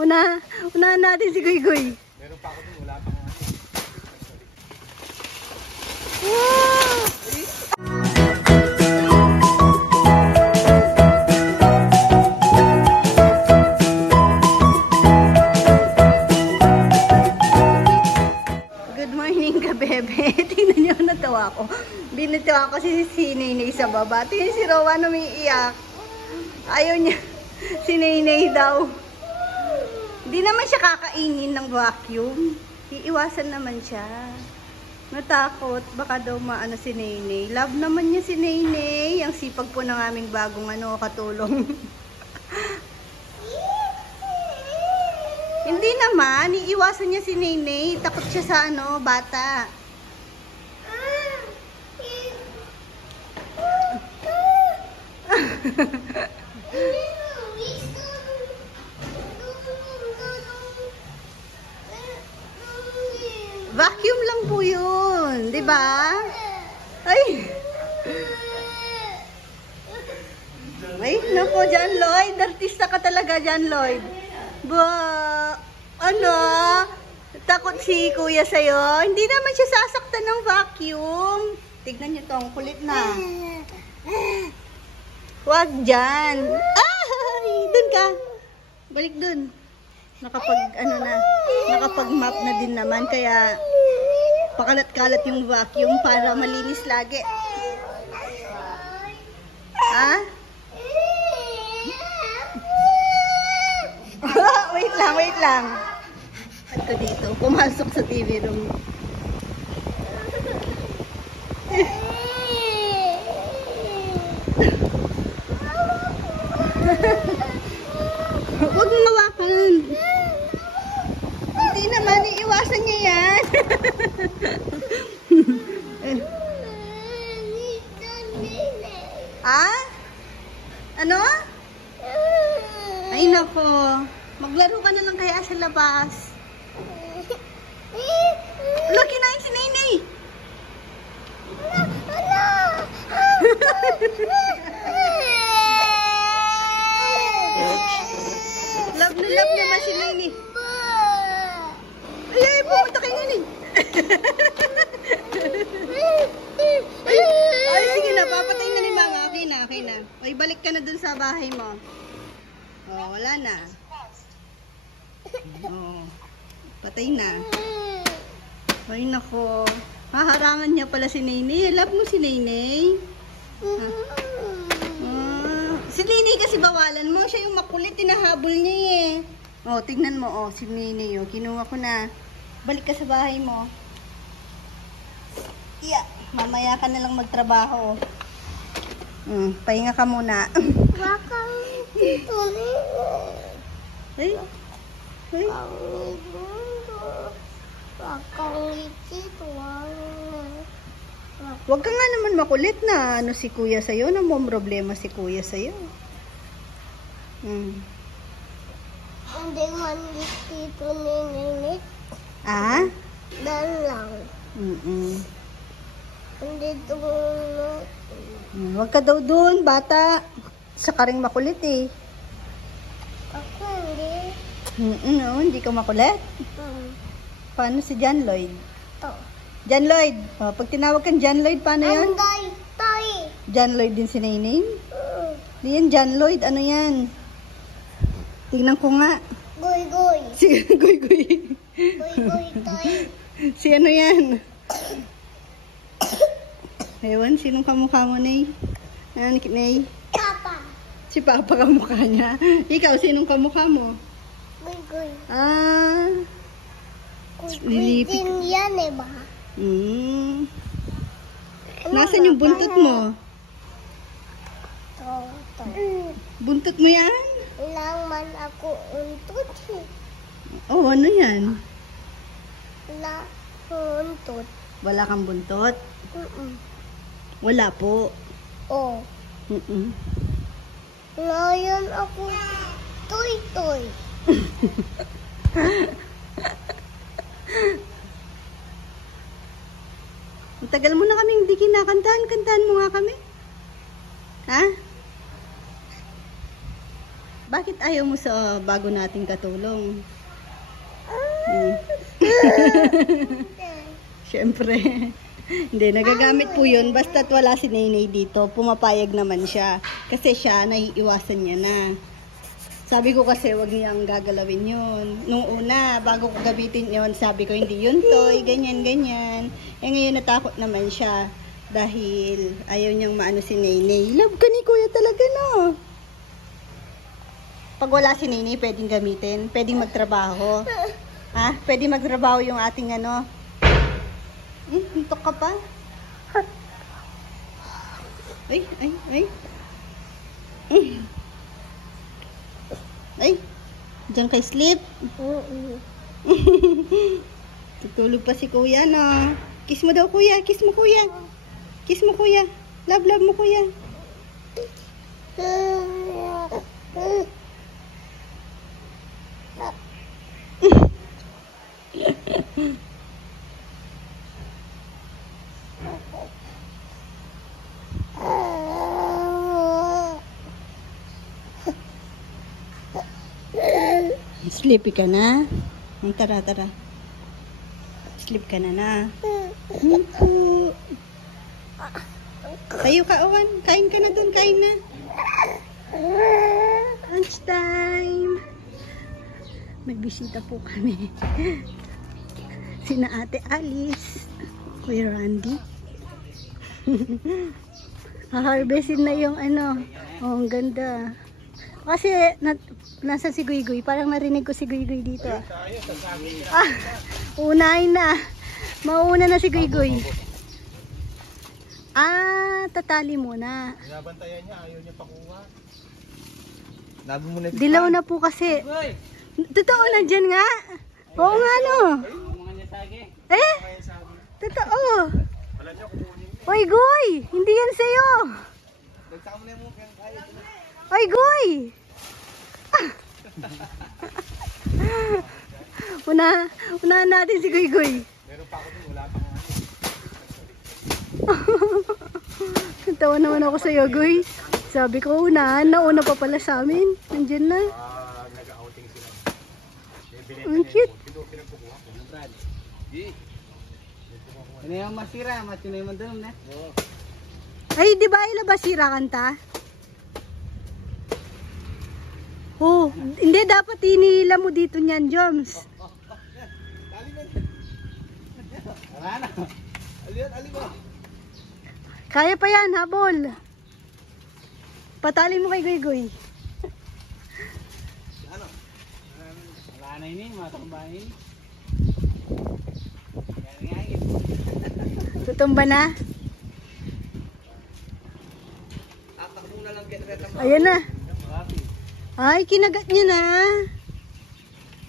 Unahan natin si Goy-Goy. Meron pa ako dun, wala pa nga. Good morning, kabebe. Tingnan niyo, natawa ko. Binitawa ko si Nainay sa baba. Tingnan si Rowan umiiyak. Ayaw niya. Si Nainay daw. Hindi naman siya kakainin ng vacuum. Iiwasan naman siya. Natakot. Baka daw maano si Nainay. Love naman niya si Nainay. Ang sipag po ng aming bagong katulong. Hindi naman. Iiwasan niya si Nainay. Takot siya sa bata. Vacuum lang po yun, di ba? Ay! Ay, naku, John Lloyd. Artista ka talaga, John Lloyd. Takot si kuya sa'yo. Hindi naman siya sasaktan ng vacuum. Tignan niyo to, ang kulit na. Huwag dyan. Ay! Dun ka. Balik dun. Nakapag-map na din naman. Kaya, pakalat-kalat yung vacuum para malinis lagi. Ha? Wait lang. Ito dito. Pumasok sa TV room. Huwag mong hawakan. Hindi naman, iiwasan niya yan. Ah? Ano? Ay nako. Maglaro ka na lang kaya sa labas. Wala, kinain si Nainay. Love na love niya ba si Nainay? Ay, pumunta kay Nainay. Ay, sige na, papatay na ni Mama. Okay na. Ay, balik ka na dun sa bahay mo. Oh, wala na. Oh, patay na. Ay, nako. Haharangan niya pala si Nainay. Love mo si Nainay. Si Nainay kasi bawalan mo. Siya yung makulit. Tinahabol niya eh. Oh, tignan mo. Oh, si Nainay. Oh, kinuha ko na. Balik ka sa bahay mo. Yeah. Mamaya ka na lang magtrabaho. Pahinga ka muna. Ay. Ay. Huwag ka nga naman makulit na si kuya sa'yo. Na mo problema si kuya sa'yo. Hindi man dito nininit. Ah? Dahil lang. Hindi doon. Huwag ka daw doon, bata. Sa karing makulit eh. Ako hindi. Hindi ka makulit. Paano si John Lloyd? Ito. John Lloyd. Oh, pag tinawag kang John Lloyd, paano yan? Anday. John Lloyd din si Nainay? Di yan, John Lloyd. Ano yan? Tingnan ko nga. Goy-goy. Si Goy-Goy. Goy-goy tayo. Si ano yan? Ewan, sinong kamukha mo, Nay? Nay? Papa. Si Papa kamukha niya. Ikaw, sinong kamukha mo? Goy-goy. Ah. Goy-goy din yan eh ba? Nasaan yung buntot mo? Ito. Buntot mo yan? Lang man ako untut. Oh, ano yan? Wala untut. Wala kang buntot? Wala po. Oh. Ngayon ako toy-toy. Ang tagal mo na kaming hindi kinakantahan. Kantahan mo nga kami. Ha? Bakit ayaw mo sa bago nating katulong? Siyempre. Hindi, nagagamit po yun. Basta't wala si Nainay dito, pumapayag naman siya. Kasi siya, naiiwasan niya na. Sabi ko kasi, wag niyang gagalawin yun. Nung una, bago ko gabitin yun, sabi ko, hindi yun toy, ganyan, ganyan. Eh ngayon, natakot naman siya. Dahil ayaw niyang maano si Nainay. Love ka ni Kuya talaga, no? Pag wala si Nainay, pwedeng gamitin. Pwedeng magtrabaho. Ha? Pwedeng magtrabaho yung ating ano. Hintok ka pa? Ay, ay, ay. Ay, diyan kay sleep. Tutulog pa si Kuya, no? Kiss mo daw, Kuya. Kiss mo, Kuya. Kiss mo, Kuya. Love, love mo, Kuya. Sleepy ka na? Tara, tara. Sleep ka na. Tayo ka, Owan. Kain ka na dun, kain na. Lunch time. May bisita po kami. Sina Ate Alice. Kuya Randy. Harvestin na yung ano. Oh, ang ganda. Kasi nasa si Guy-Guy. Parang narinig ko si Guy-Guy dito. Unahin na. Mauna na si Guy-Guy. Tatali muna. Binabantayan niya, ayaw niya pakuha. Dilaw na po kasi. Totoo na dyan nga. Oo nga no. Eh? Totoo. Oy Guy, hindi yan sa'yo. Oy Guy. Unahan natin si Guy-Guy. Meron pa ako dun, wala pa nga. Tawa naman ako sa'yo, Guy. Sabi ko, nauna pa pala sa amin. Nandiyan na. Nag-outing sila. Ang cute. Ano yung masira? Macho na yung mandalong na. Ay, di ba ilabasira kanta? Oh, hindi. Dapat inihila mo dito niyan, Joms. Wala na. Alin. Kaya pa yan, habol. Patali mo kay Guy-Guy. Ano? Wala na yun eh, mga tambahin. Tutumba na. Tatakbo na lang get Ayan na. Ay, kinagat niya na.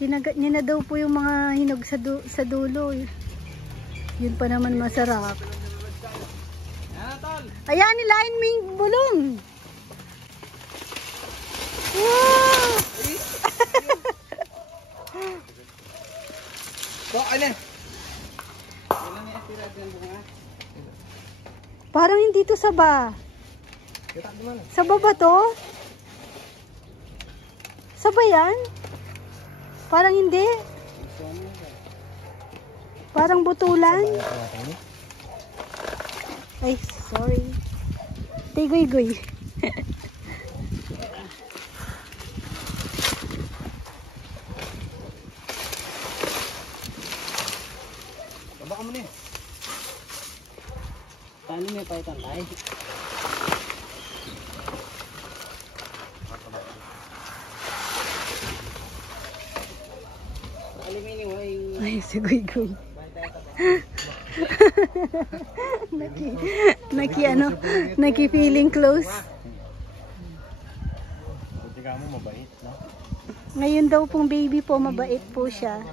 Kinagat niya na daw po yung mga hinog sa dulo. Yun pa naman masarap. Ayan, nilain mo yung bulong. Wow! Ano? Parang hindi to saba. Saba ba to? Saba yan? Parang hindi. Parang butulan. Ay, sorry. Guy-Guy. Baba ka muna eh. Tali niya pa itang tayo. Ay, si Guy-Guy. Naki feeling close. Buti ka mo, mabait, no? Ngayon daw pong baby po, mabait po siya.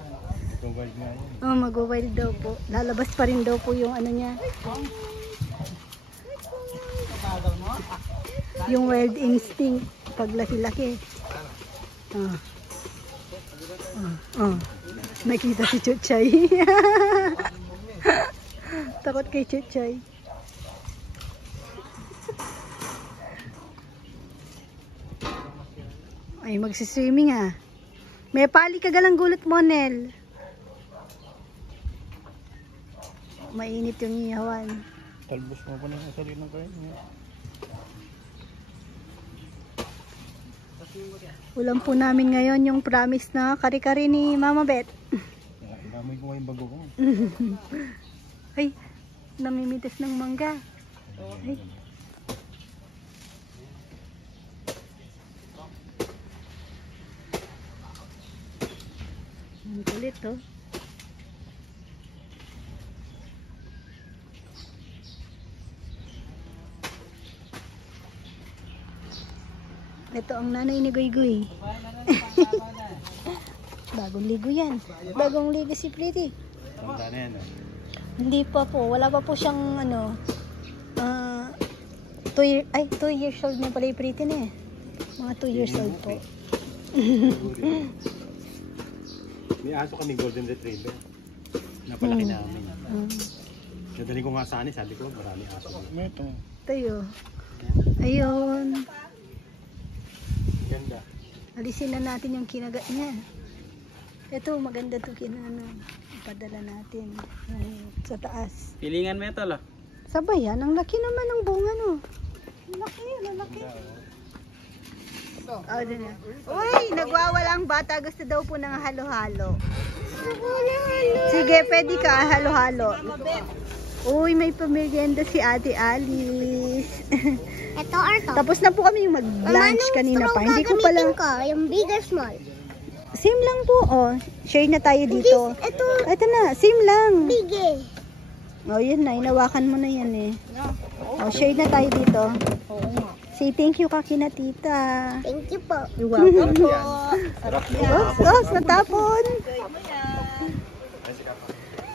Itong wild nga yun. Oh, mag-wild daw po. Lalabas pa rin daw po yung ano niya. Yung wild instinct pag laki-laki. Nakita si Chuchay. Takot kay Chuchay. Ay, magsiswimming ah. May pali ka galang gulot mo, Nel. Mainit yung ihawan. Talbos mo pa na sa sarili ng kain. Ulam po namin ngayon yung promise na kari-kari ni Mama Beth. Ilamoy ko yung bago ko. Ay, namimitas ng mangga. Ay. Ang kulit oh. Ito ang nanay ni Guy Guy. Bagong ligo yan. Bagong ligo si Pretty. Tanda na yan. Hindi pa po. Wala pa po siyang ano. 2 years old na pala yung Pretty na eh. Mga 2 years old po. May aso kami golden retriever. Napalaki namin. Nadali ko nga sa anis, sabi ko marami aso. Ito. Tayo. Ayun. Ganda. Alisin na natin yung kinagat niya. Ito, maganda to kinano. Ipadala natin. Sa taas. Pilingan mo ito, lo. Sabay yan. Ang laki naman ng bunga, no? Ang laki, ang laki. Oh, din na. Uy, nagwawala ang bata. Gusto daw po ng halo-halo. Sige, pwede ka. Halo-halo. Uy, may pamerienda si Ate Alice. Ito or to? Tapos na po kami yung mag-lunch kanina pa. Hindi ko pala... Ko, yung big or small? Same lang po, oh. Share na tayo dito. Ito na, same lang. Big eh. Oh, yun na. Inawakan mo na yan eh. Oh, share na tayo dito. Oo nga. Say thank you ka kina tita. Thank you po. You're welcome po. Oops, natapon.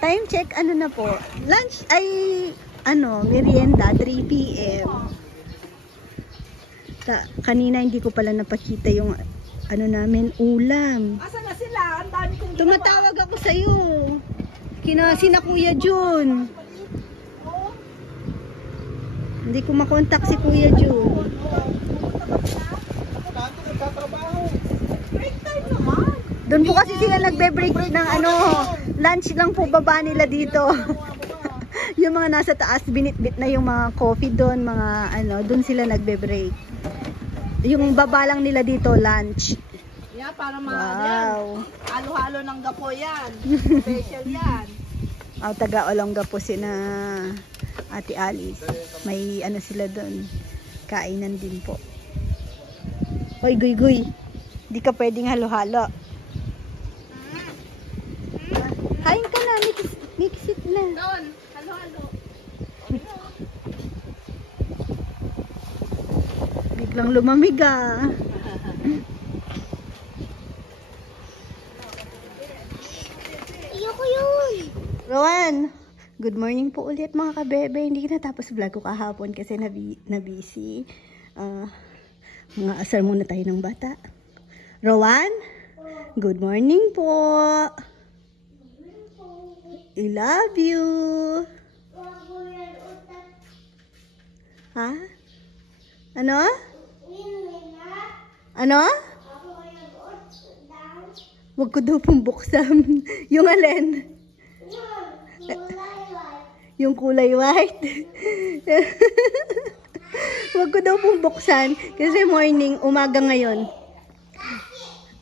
Time check, ano na po. Lunch ay, merienda, 3 p.m. Kanina hindi ko pala napakita yung, namin, ulam. Asa na sila? Ang dami kong Tumatawag ako sa'yo. Sina Kuya Jun. Hindi ko makontak si Kuya Jun. Doon po kasi sila nagbe-break ng lunch lang po baba nila dito. Yung mga nasa taas, binitbit na yung mga coffee doon, doon sila nagbe-break. Yung baba lang nila dito, lunch. Yeah, para Wow. halo-halo ng gapo yan. Special yan. Taga Olonga po si na Ate Alice. May sila doon. Kainan din po. Hoy, Guy. Di ka pwedeng halo-halo. Kain ka na. Mix it na. Doon, halo-halo. Biglang lumamig ah. Ayoko yun. Rowan, good morning po ulit mga kabebe. Hindi ko natapos vlog ko kahapon kasi na-busy. Mga asar muna tayo ng bata. Rowan, good morning po. I love you. Ha? Ano? Ano? Huwag ko daw pong buksan. Yung alin? Yung kulay white. Huwag ko daw pong buksan. Kasi umaga ngayon.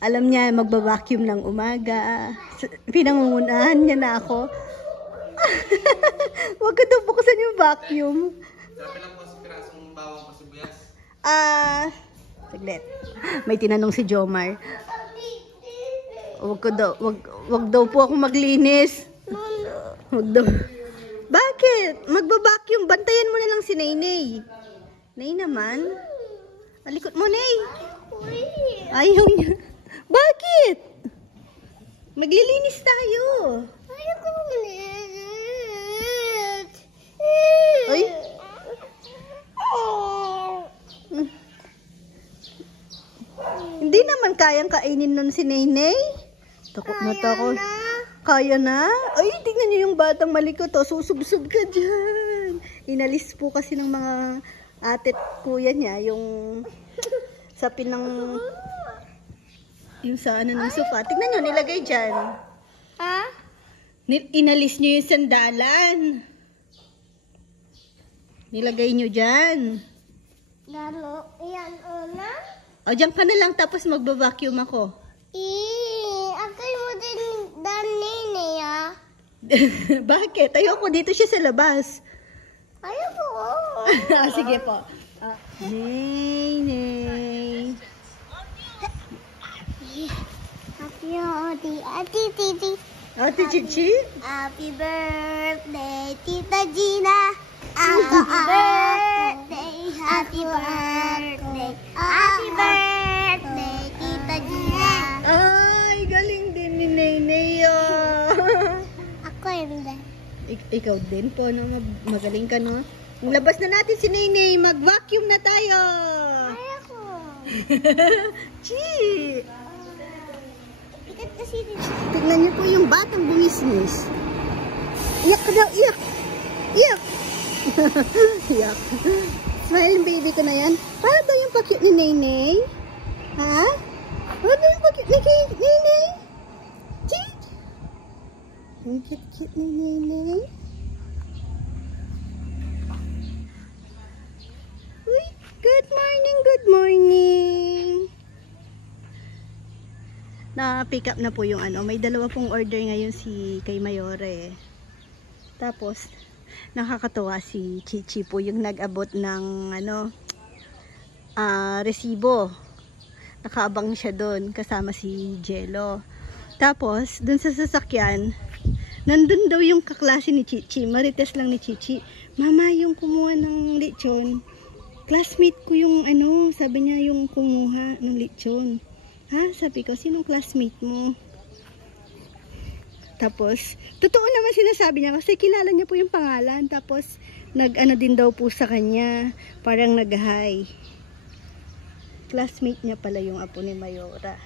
Alam niya, magbabacuum ng umaga. Pinangungunahan niya na ako. Huwag ko daw buksan yung vacuum. Sabi lang po sa pirasong bawang pasibuyas. Saglit. May tinanong si Jomar. Wag daw po ako maglinis. Wag daw. Bakit? Magbabacuum. Bantayan mo na lang si Naynay. Nay naman. Alikot mo, Nay. Ayaw niya. Bakit? Maglilinis tayo. Ayoko ulit. Ay. Hindi naman kayang kainin nun si Naynay. Takot na takot. Kaya na? Ay, tingnan niyo yung batang malikot. Susubsub ka dyan. Inalis po kasi ng mga ate at kuya niya yung sapin ng Yung sa ano ng sofa. Tignan nyo, nilagay dyan. Ha? Inalis nyo yung sandalan. Nilagay nyo dyan. Lalo, yan una. O, dyan ka na lang tapos magbabacuum ako. Akay mo din danini ah. Bakit? Ayoko, dito siya sa labas. Ayoko. Sige po. Nay. Happy birthday, Ate Titi. Ate Chichi? Happy birthday, Tita Gina. Happy birthday, happy birthday, happy birthday, Tita Gina. Ay, galing din ni Naynay. Ako hindi. Ikaw din po, no? Magaling ka, no? Labas na natin si Naynay. Mag-vacuum na tayo. Ayoko. Chi! Ikat kasi dito. Tignan niyo po yung batang bumisnis. Iyak ka daw, iyak! Iyak! Iyak. Smiling baby ko na yan. Para daw yung pa-cute ni Naynay? Ha? Para daw yung pa-cute ni Naynay? Chi! Ang cute-cute ni Naynay. Uy, good morning, good morning. Na-pick up na po yung ano. May dalawa pong order ngayon si kay Mayore. Tapos, nakakatuwa si Chichi po yung nag-abot ng ano, resibo. Nakaabang siya doon kasama si Jello. Tapos, doon sa sasakyan, nandun daw yung kaklase ni Chichi. Marites lang ni Chichi. Mama, yung kumuha ng lechon. Classmate ko yung ano, sabi niya yung kumuha ng lechon. Ha? Sabi ko, sinong classmate mo? Tapos, totoo naman sinasabi niya kasi kilala niya po yung pangalan. Tapos, nag-ano din daw po sa kanya. Parang nag-hi. Classmate niya pala yung apo ni Mayora.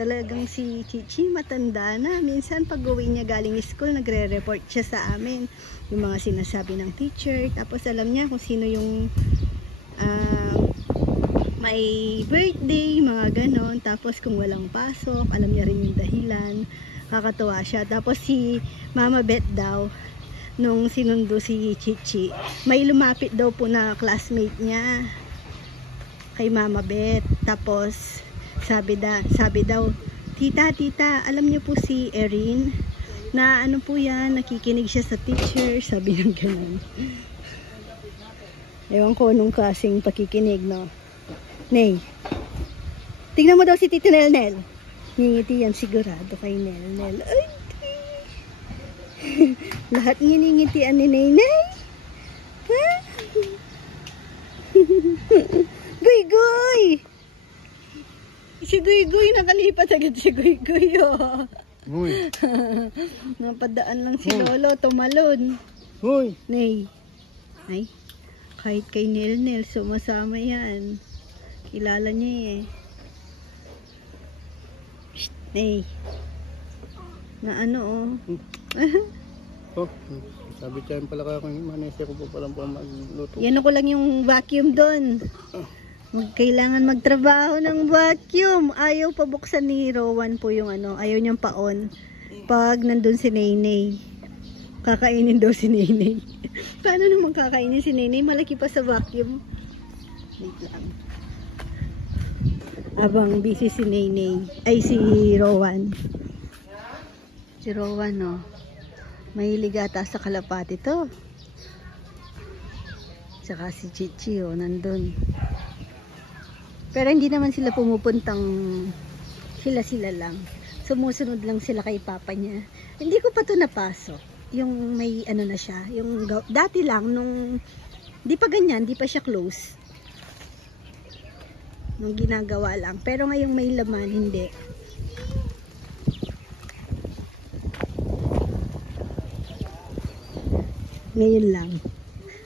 Talagang si Chichi matanda na. Minsan pag uwi niya galing school, nagre-report siya sa amin. Yung mga sinasabi ng teacher. Tapos alam niya kung sino yung may birthday, mga ganon. Tapos kung walang pasok, alam niya rin yung dahilan. Kakatuwa siya. Tapos si Mama Beth daw, nung sinundo si Chichi, may lumapit daw po na classmate niya kay Mama Beth. Tapos sabi daw, tita, alam niyo po si Erin na ano po yan, nakikinig siya sa teacher, sabi ng ganun. Ewan ko nung klaseng pakikinig, no? Nay, tignan mo daw si Tito Nel. Ngingiti yan sigurado kay Nel. Ay, lahat nginingitian ni Naynay. Ha? Guy! Si Guy, nakalipat agad si Guy, oh. Uy. Napadaan lang si Lolo, tumalon. Uy. Nay. Ay, kahit kay Nel, sumasama yan. Kilala niya eh. Shh, Nay. Na ano, oh. Oh, sabi tiyan pala kaya kung manese ko po palang po magluto. Yan ako lang yung vacuum doon. Kailangan magtrabaho ng vacuum. Ayaw pa buksan ni Rowan po yung ano. Ayaw niyang pa-on. Pag nandun si Naynay. Kakainin daw si Naynay. Paano naman kakainin si Naynay? Malaki pa sa vacuum. Wait lang. Abang busy si Naynay. Ay, si Rowan. Si Rowan, no. Mahilig ata sa kalapati to. Tsaka si Chichi, oh, nandun. Pero hindi naman sila pumupuntang sila lang. Sumusunod lang sila kay papa niya. Hindi ko pa to napasok. Yung may ano na siya. Yung dati lang, nung di pa ganyan, di pa siya close. Nung ginagawa lang. Pero ngayong may laman, hindi. Ngayon lang.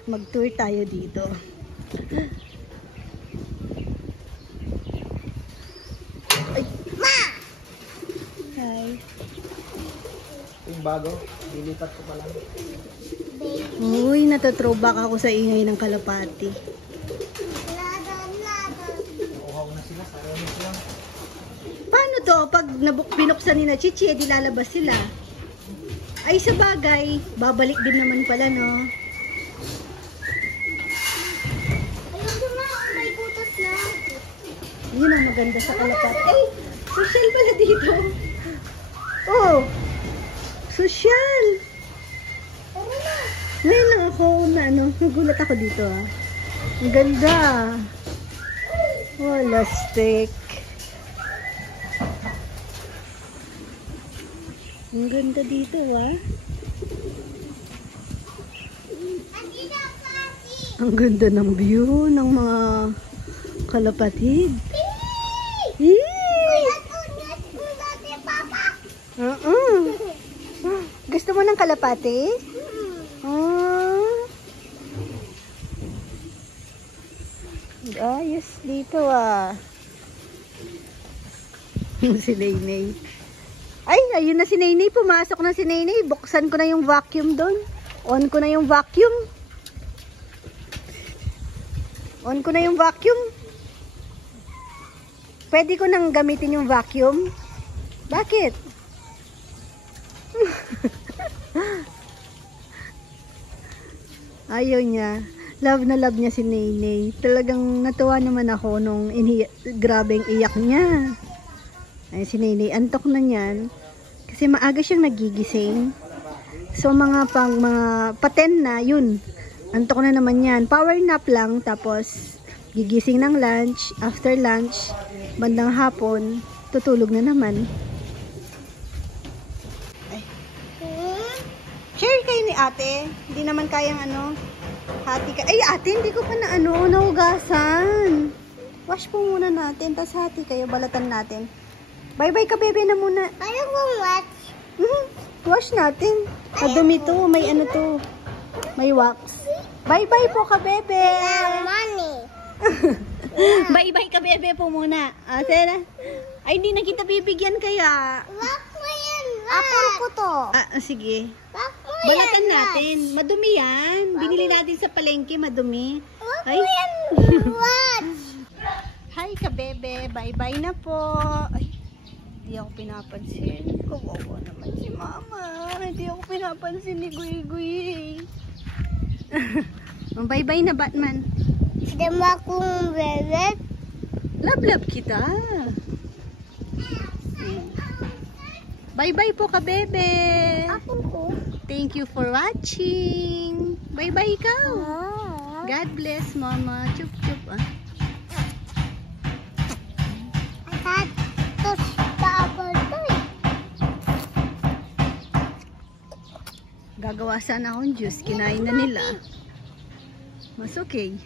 Mag-tour tayo dito. Ay. Ma! Hi. Yung bago, lilipat ko pala. Uy, natatrowback ako sa ingay ng kalapati. Paano to? Pag binuksan ni na Chichi, edi lalabas sila. Ay, sa bagay, babalik din naman pala, no? Ayun na, may butas na. Yun ang maganda sa kalapat. Ay, social pala dito. Oh, social. Tara na. Ngayon lang ako na ano, nagulat ako dito ah. Ang ganda. Wala stick. Ang ganda dito ah. Ang ganda ng view ng mga kalapatid. Yee! Gusto mo ng kalapati? Ayos dito ah. Si Nainay. Ay, ayun na si Nainay. Pumasok na si Nainay. Buksan ko na yung vacuum doon. On ko na yung vacuum. On ko na yung vacuum. Pwede ko nang gamitin yung vacuum? Bakit? Ayaw niya. Love na love niya si Nainay. Talagang natuwa naman ako nung grabeng iyak niya. Ay, si Nainay, antok na niyan. Kasi maaga siyang nagigising. So, mga pa-10 na, yun. Antok na naman yan. Power nap lang, tapos gigising ng lunch. After lunch, bandang hapon, tutulog na naman. Ay. Share kayo ni ate. Hindi naman kayang ano, hati ka. Ay, ate, hindi ko pa na ano, nahugasan. Wash po muna natin, tapos hati kayo, balatan natin. Bye-bye ka, bebe na muna. Ayaw kong watch. Wash natin. Madumi to, may ano to. May wax. Bye-bye po ka, bebe. Money. Bye-bye ka, bebe po muna. Sena. Ay, hindi na kita bibigyan kaya. Wag mo yan, Apple ko to. Sige. Wag mo yan, Balatan natin. Madumi yan. Binili natin sa palengke, madumi. Wag Ay. mo yan, watch. Hi ka, bebe. Bye-bye na po. Ay, hindi ako pinapansin. Kawawa naman si mama. Hindi ako pinapansin ni Guy-Guy. Bye-bye na, Batman. Hindi mo akong bebek. Love-love kita. Bye-bye po ka, bebe. Akin ko. Thank you for watching. Bye-bye ikaw. Ah. God bless, mama. Chup-chup, ah. Tapos, tapos, Gagawa sana akong juice. Kinain na nila. Mas okay.